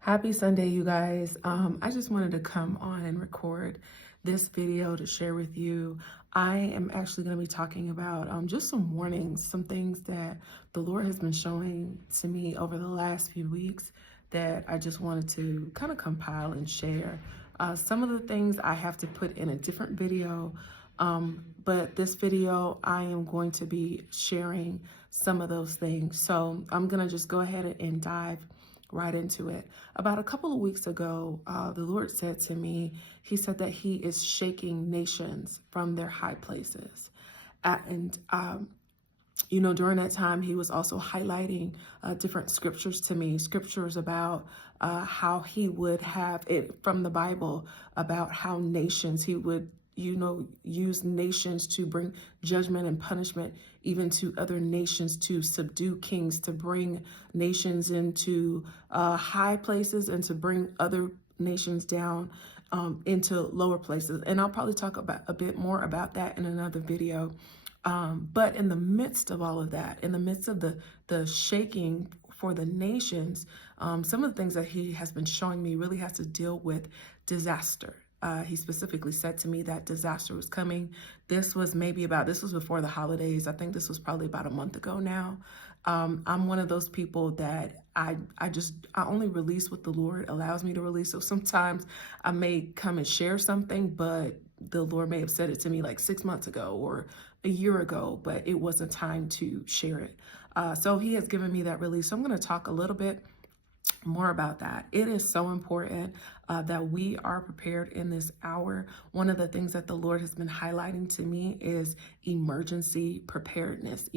Happy Sunday, you guys. I just wanted to come on and record this video to share with you. I am actually going to be talking about just some warnings, some things that the Lord has been showing to me over the last few weeks that I just wanted to kind of compile and share. Some of the things I have to put in a different video, but this video I am going to be sharing some of those things. So I'm going to just go ahead and dive right into it. About a couple of weeks ago, the Lord said to me, he said that he is shaking nations from their high places. And during that time, he was also highlighting different scriptures to me, scriptures about how he would have it from the Bible, about how nations, he would use nations to bring judgment and punishment even to other nations, to subdue kings, to bring nations into high places and to bring other nations down into lower places. And I'll probably talk about a bit more about that in another video. But in the midst of all of that, in the midst of the shaking for the nations, some of the things that he has been showing me really has to deal with disaster. He specifically said to me that disaster was coming. This was before the holidays. I think this was probably about a month ago now. I'm one of those people that I only release what the Lord allows me to release. So sometimes I may come and share something, but the Lord may have said it to me like 6 months ago or a year ago, but it wasn't time to share it. So he has given me that release. So I'm going to talk a little bit more about that. It is so important that we are prepared in this hour. One of the things that the Lord has been highlighting to me is emergency preparedness,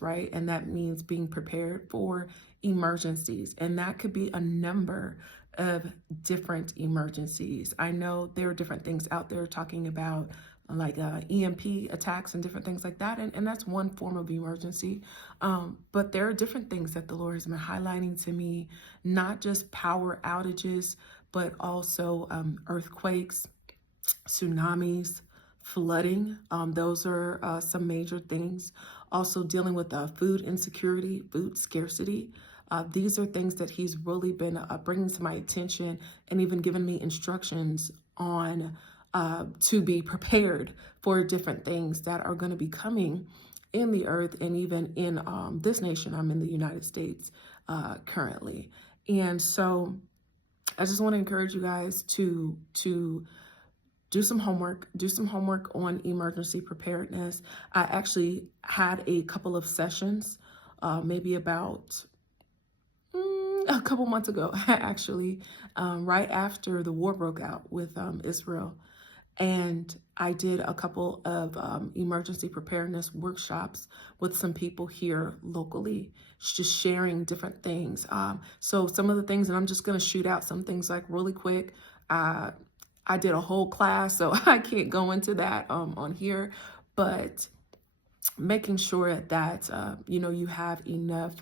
right? And that means being prepared for emergencies. And that could be a number of different emergencies. I know there are different things out there talking about like EMP attacks and different things like that. And that's one form of emergency. But there are different things that the Lord has been highlighting to me, not just power outages, but also earthquakes, tsunamis, flooding. Those are some major things. Also dealing with food insecurity, food scarcity. These are things that he's really been bringing to my attention and even given me instructions on to be prepared for different things that are going to be coming in the earth and even in this nation. I'm in the United States currently. And so I just want to encourage you guys to do some homework on emergency preparedness. I actually had a couple of sessions, maybe about a couple months ago, actually, right after the war broke out with Israel. And I did a couple of emergency preparedness workshops with some people here locally, just sharing different things. So some of the things, and I'm just going to shoot out some things like really quick. I did a whole class, so I can't go into that on here, but making sure that, you have enough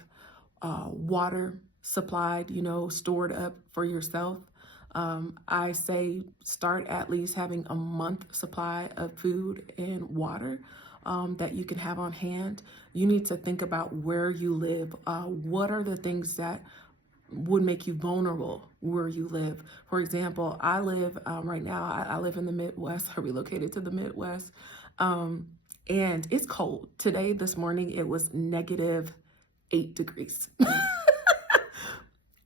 water supplied, stored up for yourself. I say start at least having a month supply of food and water that you can have on hand. You need to think about where you live. What are the things that would make you vulnerable where you live? For example, I live right now, I live in the Midwest. I relocated to the Midwest. And it's cold. This morning, it was -8 degrees.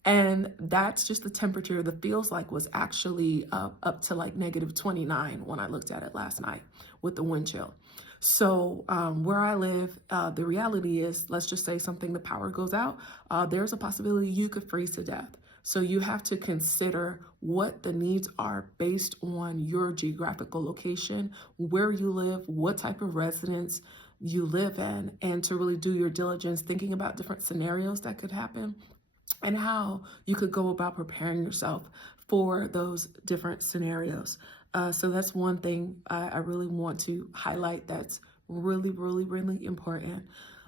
And that's just the temperature. The feels like was actually up to like -29 when I looked at it last night with the wind chill. So where I live, the reality is, let's just say the power goes out, there's a possibility you could freeze to death. So you have to consider what the needs are based on your geographical location, where you live, what type of residence you live in, and to really do your diligence thinking about different scenarios that could happen and how you could go about preparing yourself for those different scenarios. So that's one thing I really want to highlight that's really, really, really important.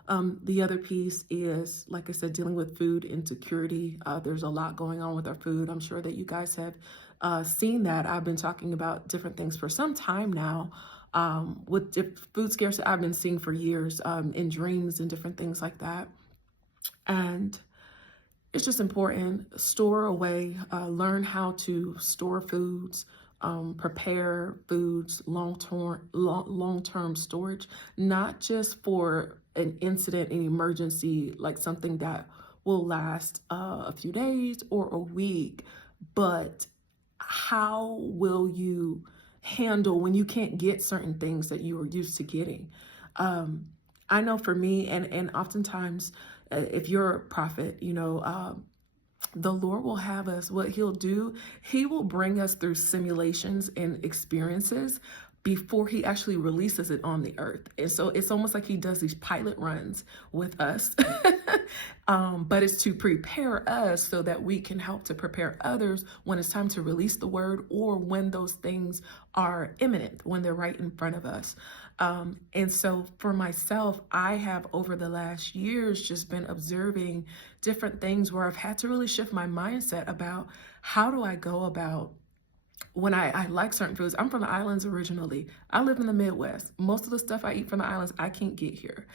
The other piece is, like I said, dealing with food insecurity. There's a lot going on with our food. I'm sure that you guys have seen that. I've been talking about different things for some time now. With food scarcity, I've been seeing for years in dreams and different things like that. And it's just important. Store away, learn how to store foods, prepare foods, long-term storage, not just for an incident, an emergency, like something that will last a few days or a week, but how will you handle when you can't get certain things that you were used to getting? I know for me, and oftentimes, if you're a prophet, the Lord will have us, what he'll do, he will bring us through simulations and experiences before he actually releases it on the earth. And so it's almost like he does these pilot runs with us, but it's to prepare us so that we can help to prepare others when it's time to release the word, or when those things are imminent, when they're right in front of us. And so for myself, I have over the last years just been observing different things where I've had to really shift my mindset about how do I go about when I like certain foods. I'm from the islands originally. I live in the Midwest. Most of the stuff I eat from the islands, I can't get here.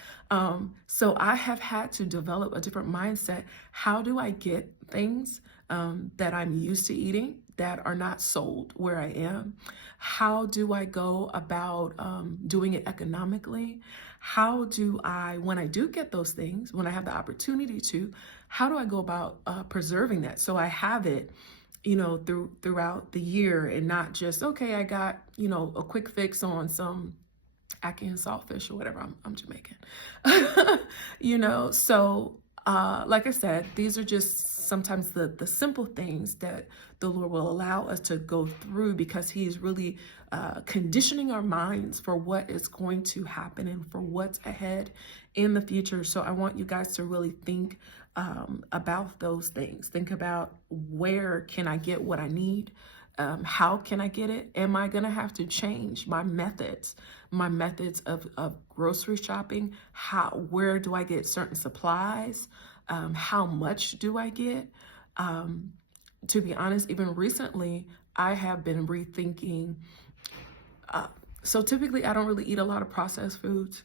So I have had to develop a different mindset. How do I get things that I'm used to eating that are not sold where I am? How do I go about doing it economically? How do I, when I do get those things, when I have the opportunity to, how do I go about preserving that so I have it throughout the year, and not just, okay, I got, a quick fix on some Ackee and saltfish or whatever. I'm Jamaican. So like I said, these are just sometimes the simple things that the Lord will allow us to go through, because he's really conditioning our minds for what is going to happen and for what's ahead in the future. So I want you guys to really think about those things. Think about, where can I get what I need? How can I get it? Am I going to have to change my methods of grocery shopping? Where do I get certain supplies? How much do I get? To be honest, even recently, I have been rethinking. So typically, I don't really eat a lot of processed foods.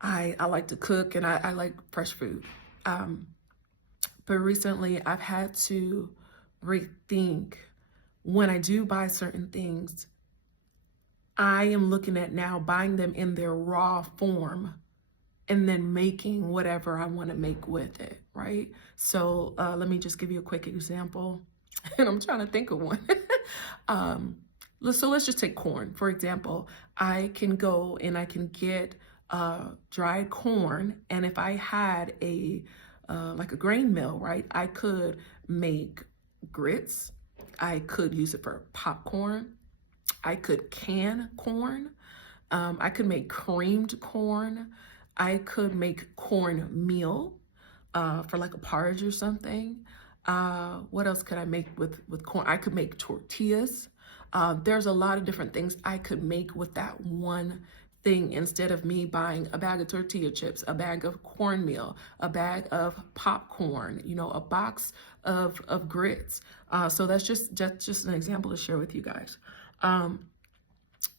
I like to cook, and I like fresh food. But recently, I've had to rethink, when I do buy certain things, I am looking at now buying them in their raw form and then making whatever I want to make with it, right? So let me just give you a quick example, and I'm trying to think of one. So let's just take corn, for example. I can go and I can get dried corn, and if I had like a grain mill, right, I could make grits. I could use it for popcorn. I could can corn. I could make creamed corn. I could make cornmeal for like a porridge or something. What else could I make with corn? I could make tortillas. There's a lot of different things I could make with that one thing, instead of me buying a bag of tortilla chips, a bag of cornmeal, a bag of popcorn, a box of grits. So that's just an example to share with you guys.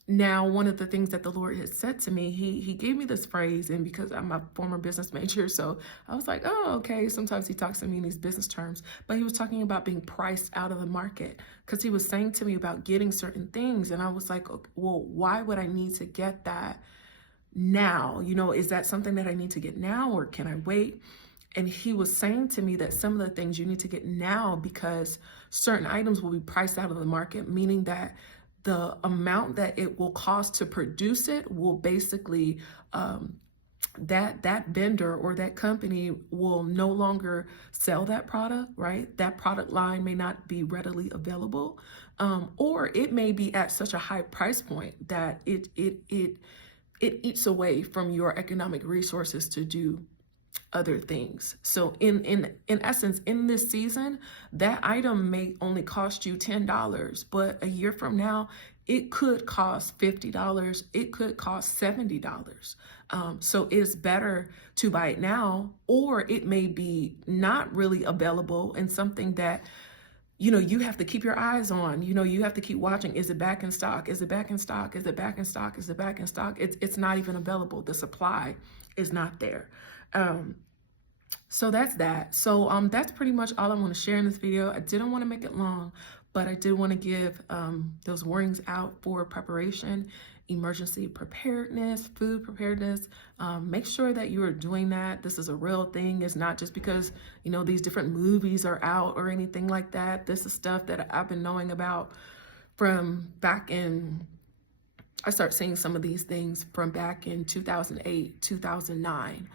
Now, one of the things that the Lord has said to me, he gave me this phrase, and because I'm a former business major, so I was like, oh, okay. Sometimes he talks to me in these business terms, but he was talking about being priced out of the market, because he was saying to me about getting certain things. And I was like, okay, well, why would I need to get that now? Is that something that I need to get now, or can I wait? And he was saying to me that some of the things you need to get now, because certain items will be priced out of the market, meaning that the amount that it will cost to produce it will basically, that vendor or that company will no longer sell that product, right? That product line may not be readily available, or it may be at such a high price point that it eats away from your economic resources to do other things. So in essence, in this season, that item may only cost you $10, but a year from now, it could cost $50. It could cost $70. So it's better to buy it now, or it may be not really available, and something that you have to keep your eyes on. You have to keep watching. Is it back in stock? Is it back in stock? Is it back in stock? Is it back in stock? It's not even available. The supply is not there. So that's that. So that's pretty much all I want to share in this video. I didn't want to make it long, but I did want to give those warnings out for preparation, emergency preparedness, food preparedness. Make sure that you are doing that. This is a real thing. It's not just because, you know, these different movies are out or anything like that. This is stuff that I've been knowing about from back in, I started seeing some of these things from back in 2008, 2009.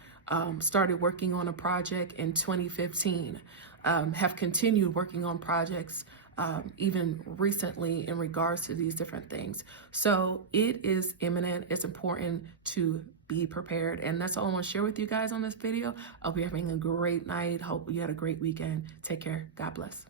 Started working on a project in 2015. Have continued working on projects even recently in regards to these different things. So it is imminent. It's important to be prepared. And that's all I want to share with you guys on this video. I hope you're having a great night. Hope you had a great weekend. Take care. God bless.